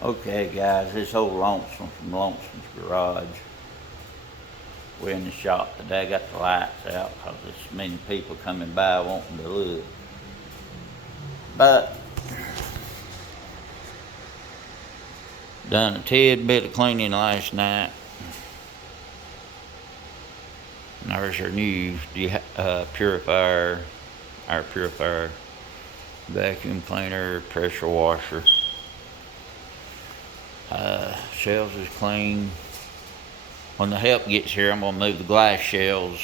Okay, guys, this old Lonesome from Lonesome's Garage. We're in the shop today. I got the lights out because there's many people coming by wanting to look. But done a tad bit of cleaning last night. And there's our new purifier, air purifier, vacuum cleaner, pressure washer. Shelves is clean. When the help gets here, I'm gonna move the glass shelves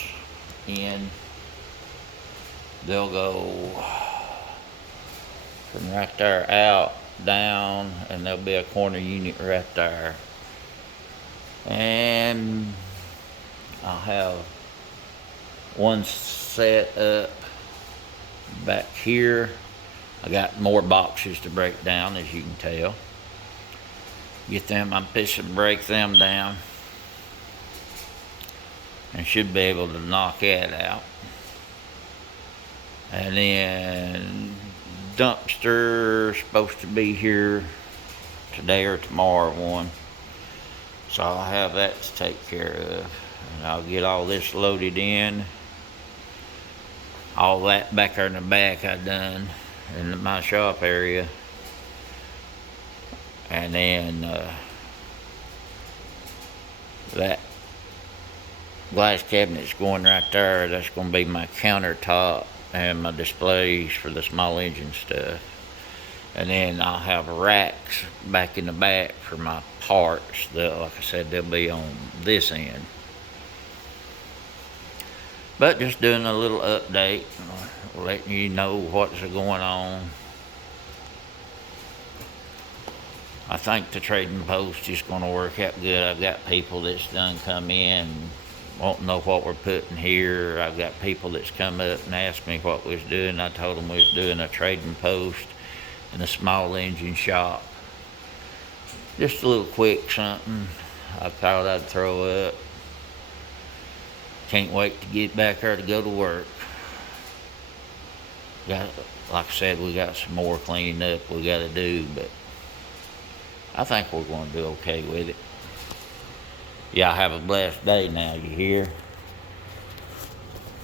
in. They'll go from right there out, down, and there'll be a corner unit right there. And I'll have one set up back here. I got more boxes to break down, as you can tell. Get them, I'm fixing to break them down. And should be able to knock that out. And then dumpster supposed to be here today or tomorrow one. So I'll have that to take care of. And I'll get all this loaded in. All that back there in the back I done in my shop area. And then that glass cabinet's going right there. That's going to be my countertop and my displays for the small engine stuff. And then I'll have racks back in the back for my parts. Like I said, they'll be on this end. But just doing a little update, letting you know what's going on. I think the trading post is going to work out good. I've got people that's done come in, won't know what we're putting here. I've got people that's come up and asked me what we was doing. I told them we was doing a trading post in a small engine shop. Just a little quick something I thought I'd throw up. Can't wait to get back there to go to work. Like I said, we got some more cleaning up we got to do, but I think we're going to do okay with it. Y'all have a blessed day now, you hear?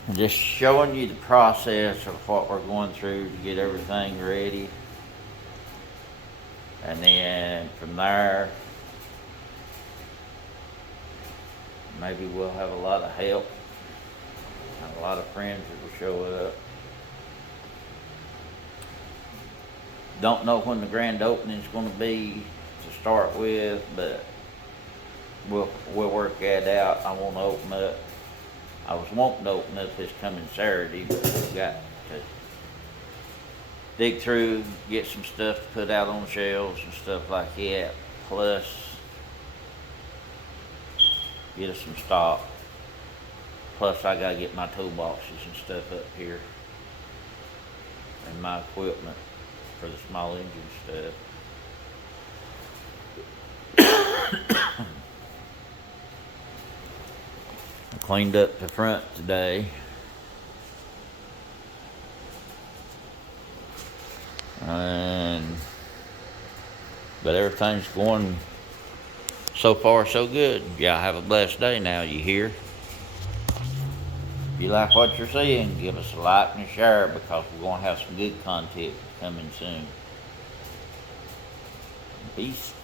I'm just showing you the process of what we're going through to get everything ready. And then from there, maybe we'll have a lot of help. And a lot of friends that will show up. Don't know when the grand opening is going to be to start with, but we'll work that out. I want to open up. I was wanting to open up this coming Saturday, but we've got to dig through, get some stuff to put out on shelves and stuff like that. Plus, get us some stock. Plus, I gotta get my toolboxes and stuff up here, and my equipment for the small engine stuff. I cleaned up the front today. But everything's going so far so good. Y'all have a blessed day now, you hear? If you like what you're seeing, give us a like and a share, because we're going to have some good content coming soon. Peace.